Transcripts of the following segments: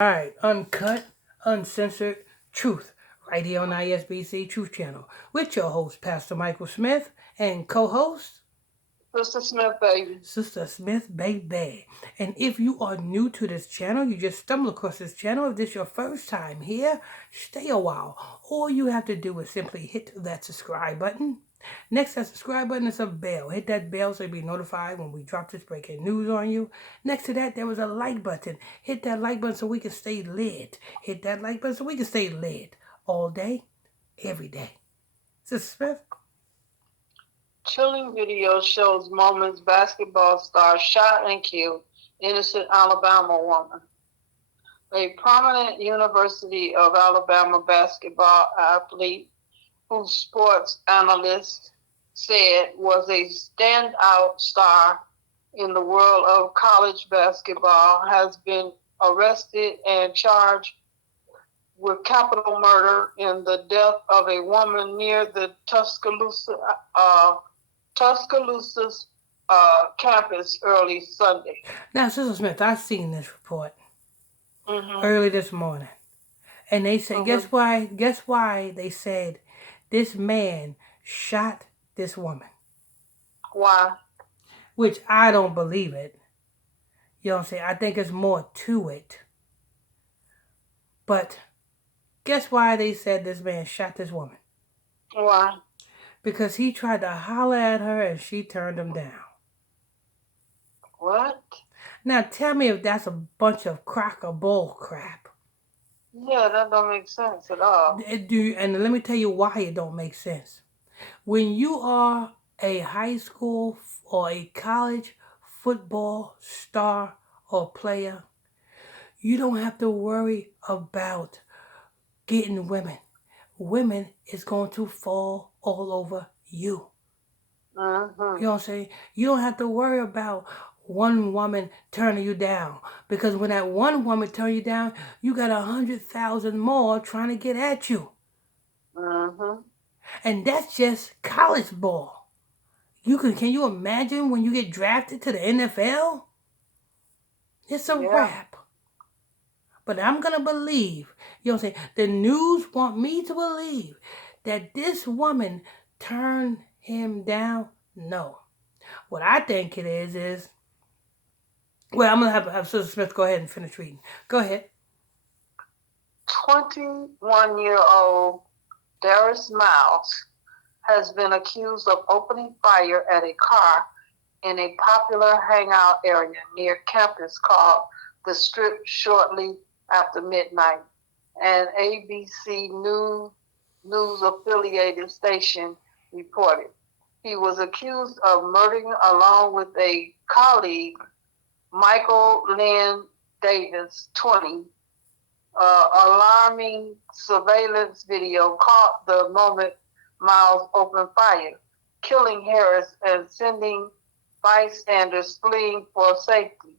All right, uncut, uncensored truth, right here on ISBC Truth Channel, with your host, Pastor Michael Smith, and co-host, Sister Smith, baby. Sister Smith, baby. And if you are new to this channel, you just stumble across this channel. If this is your first time here, stay a while. All you have to do is simply hit that subscribe button. Next to that subscribe button is a bell. Hit that bell so you'll be notified when we drop this breaking news on you. Next to that, there was a like button. Hit that like button so we can stay lit. Hit that like button so we can stay lit all day, every day. Sister Smith? Chilling video shows moments basketball star shot and killed innocent Alabama woman. A prominent University of Alabama basketball athlete who sports analysts said was a standout star in the world of college basketball has been arrested and charged with capital murder in the death of a woman near the Tuscaloosa's campus early Sunday. Now, Sister Smith, I seen this report Mm-hmm. early this morning. And they said, guess why? Guess why they said this man shot this woman? Why? Which I don't believe it. You know what I'm saying? I think there's more to it. But guess why they said this man shot this woman? Why? Because he tried to holler at her and she turned him down. What? Now tell me if that's a bunch of crock or bull crap. Yeah, that don't make sense at all. And let me tell you why it don't make sense. When you are a high school or a college football star or player, you don't have to worry about getting women. Women is going to fall all over you. Mm-hmm. You know what I'm saying? You don't have to worry about one woman turning you down. Because when that one woman turns you down, you got 100,000 more trying to get at you. Mm-hmm. And that's just college ball. Can you imagine when you get drafted to the NFL? It's a wrap. But I'm going to believe, you know what I'm saying? The news want me to believe that this woman turned him down. No. What I think it is, well, I'm going to have Sister Smith go ahead and finish reading. Go ahead. 21-year-old Darius has been accused of opening fire at a car in a popular hangout area near campus called The Strip shortly after midnight. An ABC News affiliated station reported. He was accused of murdering along with a colleague, Michael Lynn Davis, 20. Alarming surveillance video caught the moment Miles opened fire, killing Harris and sending bystanders fleeing for safety.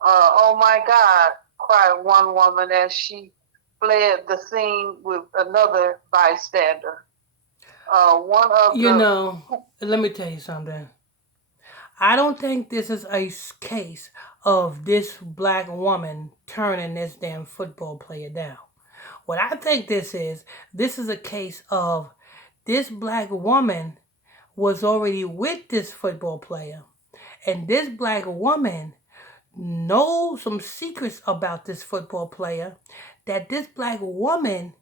Oh my God, cried one woman as she fled the scene with another bystander. Let me tell you something. I don't think this is a case of this black woman turning this damn football player down. What I think this is a case of this black woman was already with this football player. And this black woman knows some secrets about this football player that this black woman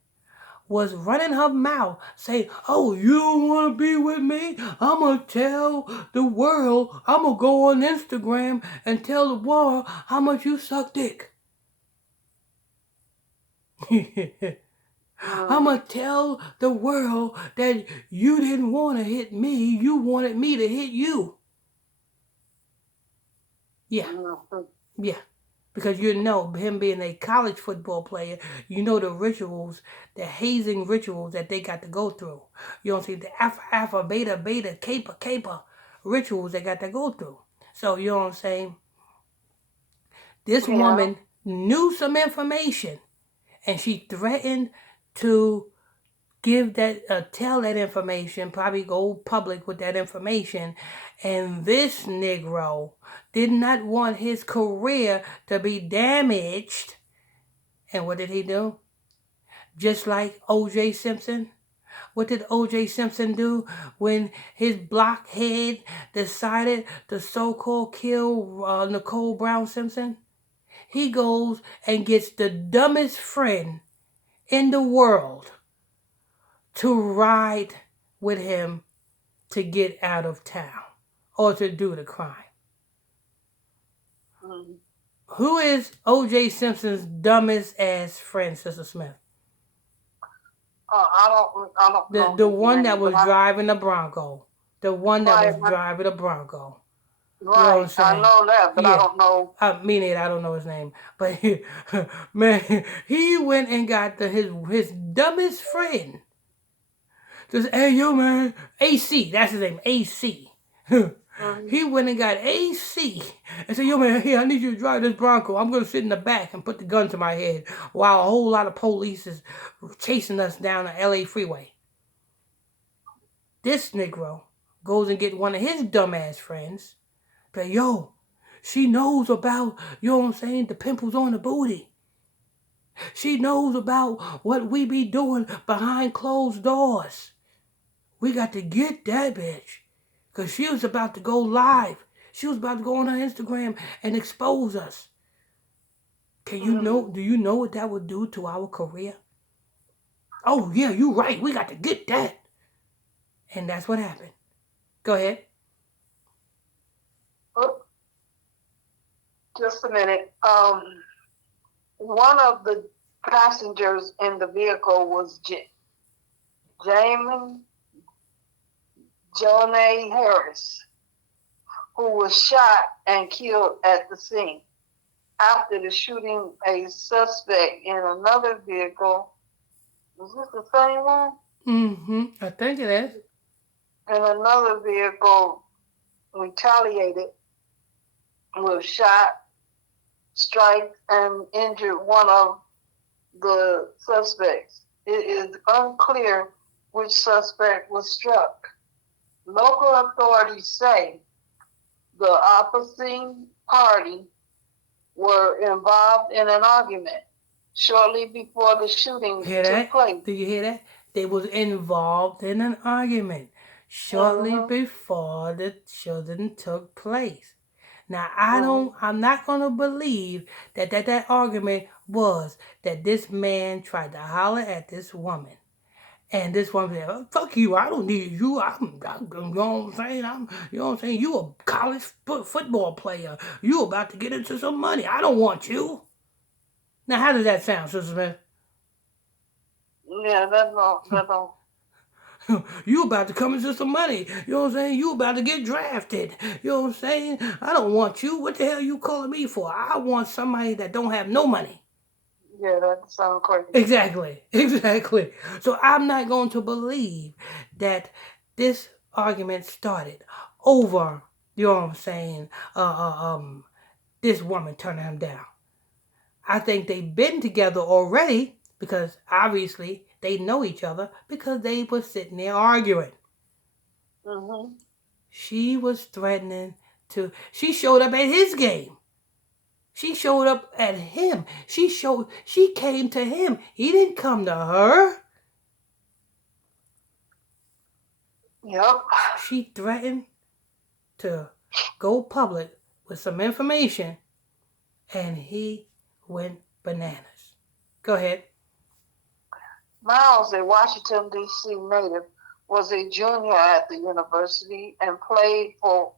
was running her mouth saying, oh, you don't want to be with me? I'm going to tell the world. I'm going to go on Instagram and tell the world how much you suck dick. I'm going to tell the world that you didn't want to hit me. You wanted me to hit you. Yeah. Yeah. Because you know, him being a college football player, you know the rituals, the hazing rituals that they got to go through. You know what I'm saying? The alpha, beta, kappa rituals they got to go through. So, you know what I'm saying? This woman knew some information and she threatened to tell that information, probably go public with that information. And this Negro did not want his career to be damaged And what did he do? Just like O.J. Simpson. What did O.J. Simpson do when his blockhead decided to so-called kill Nicole Brown Simpson? He goes and gets the dumbest friend in the world to ride with him to get out of town or to do the crime. Mm-hmm. Who is O.J. Simpson's dumbest ass friend, Sister Smith? I don't know The his one that name, but was driving the Bronco. The one that right, was driving the Bronco. You know what I'm right. I saying? know that, but I Yeah. don't know. Me neither. I don't know his name, but man, he went and got his dumbest friend. Just hey yo man, AC. That's his name, AC. Mm-hmm. He went and got AC and said, yo man, hey, I need you to drive this Bronco. I'm gonna sit in the back and put the gun to my head while a whole lot of police is chasing us down the LA freeway. This Negro goes and get one of his dumbass friends. But yo, she knows about, you know what I'm saying, the pimples on the booty. She knows about what we be doing behind closed doors. We got to get that bitch. Because she was about to go live. She was about to go on her Instagram and expose us. Can you know, Mm-hmm. do you know what that would do to our career? Oh yeah, you right. We got to get that. And that's what happened. Go ahead. Oh, just a minute. One of the passengers in the vehicle was Jamin Jonah Harris, who was shot and killed at the scene. After the shooting, a suspect in another vehicle, is this the same one? Mm-hmm. I think it is. In another vehicle retaliated with shot, strikes, and injured one of the suspects. It is unclear which suspect was struck. Local authorities say the opposing party were involved in an argument shortly before the shooting Hear took that? place. Do you hear that? They was involved in an argument shortly Mm-hmm. before the shooting took place. Now Mm-hmm. I'm not gonna believe that argument was that this man tried to holler at this woman. And this woman said, oh, fuck you, I don't need you. You know what I'm saying? You know what I'm saying? You a college football player. You about to get into some money. I don't want you. Now, how does that sound, Sister Smith? Yeah, that don't. You about to come into some money. You know what I'm saying? You about to get drafted. You know what I'm saying? I don't want you. What the hell you calling me for? I want somebody that don't have no money. Yeah, that sounds crazy. Exactly. Exactly. So I'm not going to believe that this argument started over, you know what I'm saying, this woman turning him down. I think they've been together already because obviously they know each other because they were sitting there arguing. Mm-hmm. She was threatening to. She showed up at his game. She showed up at him. She came to him. He didn't come to her. Yep. She threatened to go public with some information and he went bananas. Go ahead. Miles, a Washington, D.C. native, was a junior at the university and played forward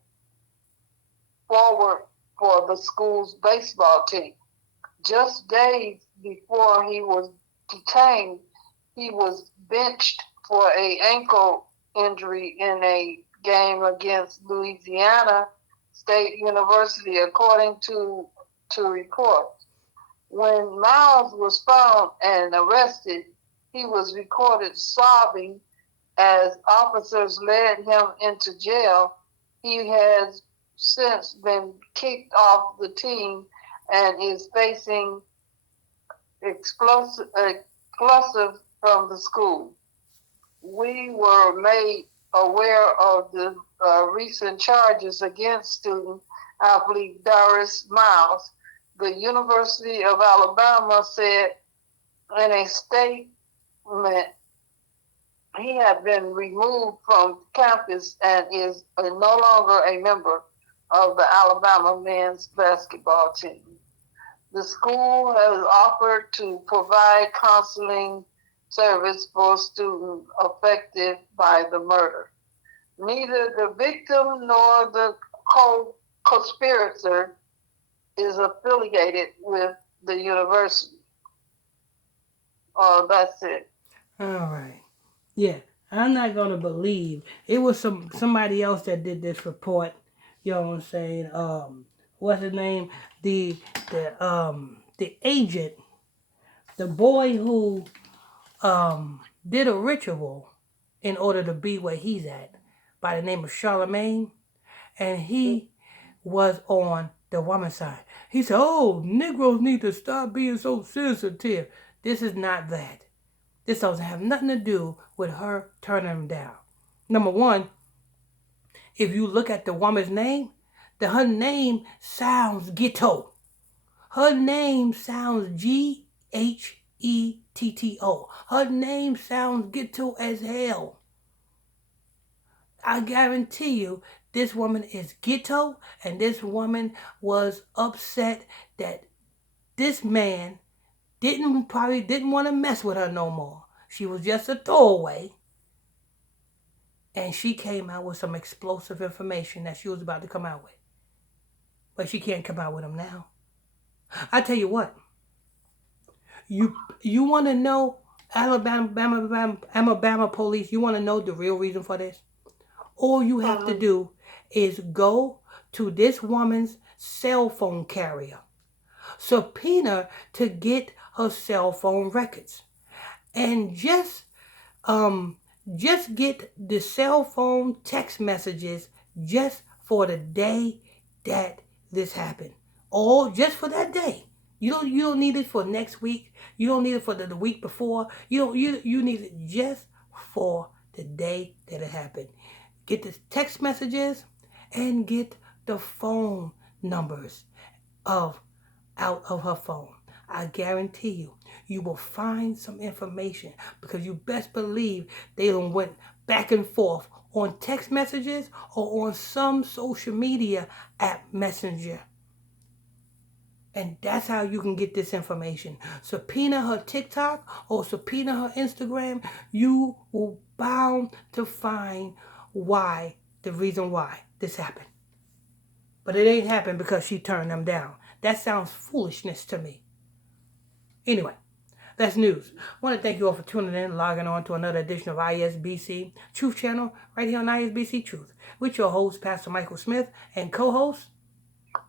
for the school's baseball team. Just days before he was detained, he was benched for an ankle injury in a game against Louisiana State University, according to reports. When Miles was found and arrested, he was recorded sobbing as officers led him into jail. He has since been kicked off the team and is facing explosive from the school. We were made aware of the recent charges against student athlete Darius Miles The University of Alabama said in a statement he had been removed from campus and is no longer a member of the Alabama men's basketball team. The school has offered to provide counseling service for students affected by the murder. Neither the victim nor the co-conspirator is affiliated with the university. Oh, that's it. All right. Yeah, I'm not gonna believe it was somebody else that did this report. You know what I'm saying? What's his name? The agent, the boy who did a ritual in order to be where he's at, by the name of Charlemagne, and he was on the woman's side. He said, "Oh, Negroes need to stop being so sensitive." This is not that. This doesn't have nothing to do with her turning him down. Number one, if you look at the woman's name, her name sounds ghetto. Her name sounds Ghetto. Her name sounds ghetto as hell. I guarantee you, this woman is ghetto, and this woman was upset that this man probably didn't want to mess with her no more. She was just a throwaway. And she came out with some explosive information that she was about to come out with. But she can't come out with them now. I tell you what, you want to know Alabama police, you want to know the real reason for this? All you have to do is go to this woman's cell phone carrier, subpoena to get her cell phone records, and just get the cell phone text messages just for the day that this happened. All just for that day. You don't need it for next week. You don't need it for the week before. You need it just for the day that it happened. Get the text messages and get the phone numbers out of her phone. I guarantee you will find some information, because you best believe they went back and forth on text messages or on some social media app messenger. And that's how you can get this information. Subpoena her TikTok or subpoena her Instagram. You will bound to find the reason why this happened. But it ain't happened because she turned them down. That sounds foolishness to me. Anyway, that's news. I want to thank you all for tuning in, logging on to another edition of ISBC Truth Channel right here on ISBC Truth with your host, Pastor Michael Smith, and co-host,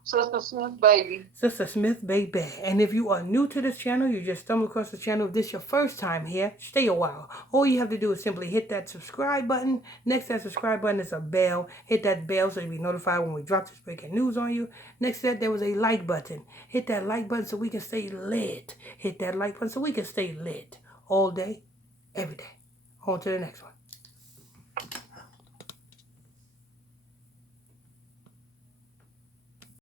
Sister Smith, baby. Sister Smith, baby. And if you are new to this channel, you just stumbled across the channel, if this is your first time here, stay a while. All you have to do is simply hit that subscribe button. Next to that subscribe button is a bell. Hit that bell so you'll be notified when we drop this breaking news on you. Next to that, there was a like button. Hit that like button so we can stay lit. Hit that like button so we can stay lit all day, every day. On to the next one.